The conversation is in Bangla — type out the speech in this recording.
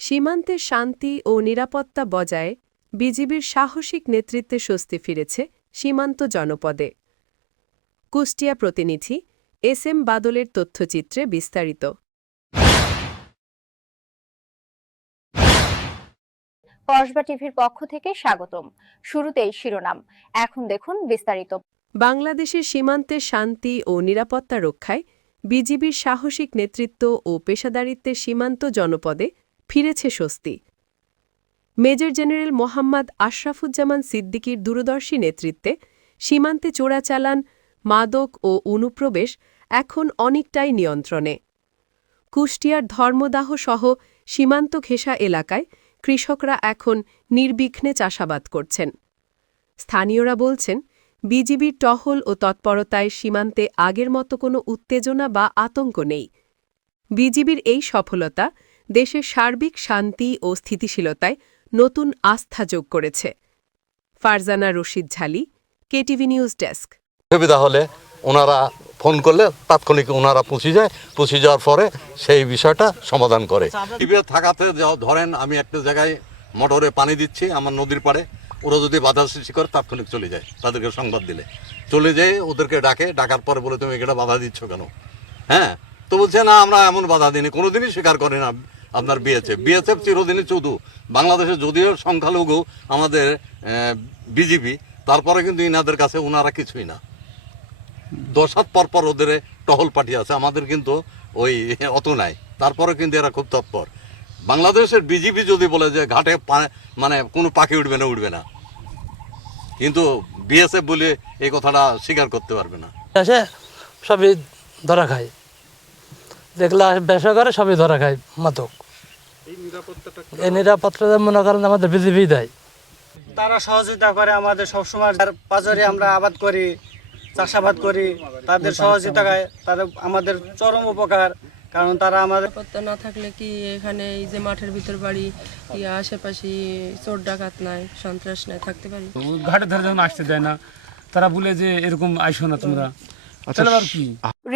সীমান্তে শান্তি ও নিরাপত্তা বজায় বিজিবির সাহসিক নেতৃত্বে স্বস্তি ফিরেছে সীমান্ত জনপদে। কুষ্টিয়া প্রতিনিধি এস এম বাদলের তথ্যচিত্রে বিস্তারিত। কসবা টিভির পক্ষ থেকে স্বাগতম। শুরুতেই শিরোনাম। এখন দেখুন বিস্তারিত। বাংলাদেশের সীমান্তে শান্তি ও নিরাপত্তা রক্ষায় বিজিবির সাহসিক নেতৃত্ব ও পেশাদারিত্বের সীমান্ত জনপদে ফিরেছে স্বস্তি। মেজর জেনারেল মোহাম্মদ আশরাফুজ্জামান সিদ্দিকীর দূরদর্শী নেতৃত্বে সীমান্তে চোরাচালান মাদক ও অনুপ্রবেশ এখন অনেকটাই নিয়ন্ত্রণে। কুষ্টিয়ার ধর্মদাহ সহ সীমান্ত ঘেঁষা এলাকায় কৃষকরা এখন নির্বিঘ্নে চাষাবাদ করছেন। স্থানীয়রা বলছেন, বিজিবির টহল ও তৎপরতায় সীমান্তে আগের মতো কোনো উত্তেজনা বা আতঙ্ক নেই। বিজিবির এই সফলতা দেশের সার্বিক শান্তি ও স্থিতিশীলতায় নতুন আস্থা যোগ করেছে। Farzana Rashid Jhali KTV news desk. সুবিধা হলে ওনারা ফোন করলে তাৎক্ষণিক ওনারা পৌঁছে যায় পৌঁছে যাওয়ার পরে সেই বিষয়টা সমাধান করে। টিভিতে থাকাতে ধরেন আমি একটা জায়গায় মোটরে পানি দিচ্ছি আমার নদীর পাড়ে ওরা যদি বাধা সৃষ্টি করে তাৎক্ষণিক চলে যায় তাদেরকে সংবাদ দিলে। চলে যেয়ে ওদেরকে ডাকে ডাকার পরে বলে তুমি এটা বাধা দিচ্ছ কেন? হ্যাঁ তো বলছে না আমরা এমন বাধা দিইনি কোনোদিনই স্বীকার করে না। আপনার বিএসএফ বিএসএফ চিরদিনই চৌধু। বাংলাদেশে যদিও সংখ্যালঘু আমাদের বিজেপি তারপরে কিন্তু ইনাদের কাছে ওনারা কিছুই না। দশ হাত পর পর ওদের টহল পার্টি আছে। আমাদের কিন্তু ওই অত নাই। তারপরে কিন্তু এরা খুব তৎপর। বাংলাদেশের বিজেপি যদি বলে যে ঘাটে মানে কোনো পাখি উঠবে না উঠবে না। কিন্তু বিএসএফ বলে এই কথাটা স্বীকার করতে পারবে না। সবই ধরা খায়। দেখলে ব্যবসা করে সবই ধরা খায় মাদক। এই নিরাপত্তা মনে করেন আমাদের বিজেপি দেয়। তারা সহযোগিতা করে আমাদের সবসময় পাজরে আমরা আবাদ করি চাষাবাদ করি তাদের সহযোগিতায় তাদের আমাদের চরম উপকার কারণ তারা আমাদের নিরাপত্তা না থাকলে কি এখানে এই যে মাঠের ভিতর বাড়ি কি আশেপাশে চোর ডাকাত নাই সন্ত্রাস নাই থাকতে পারি? ঘাটে ধরে যখন আসতে দেয় না তারা বলে যে এরকম আইসো না তোমরা। তাহলে আবার কি?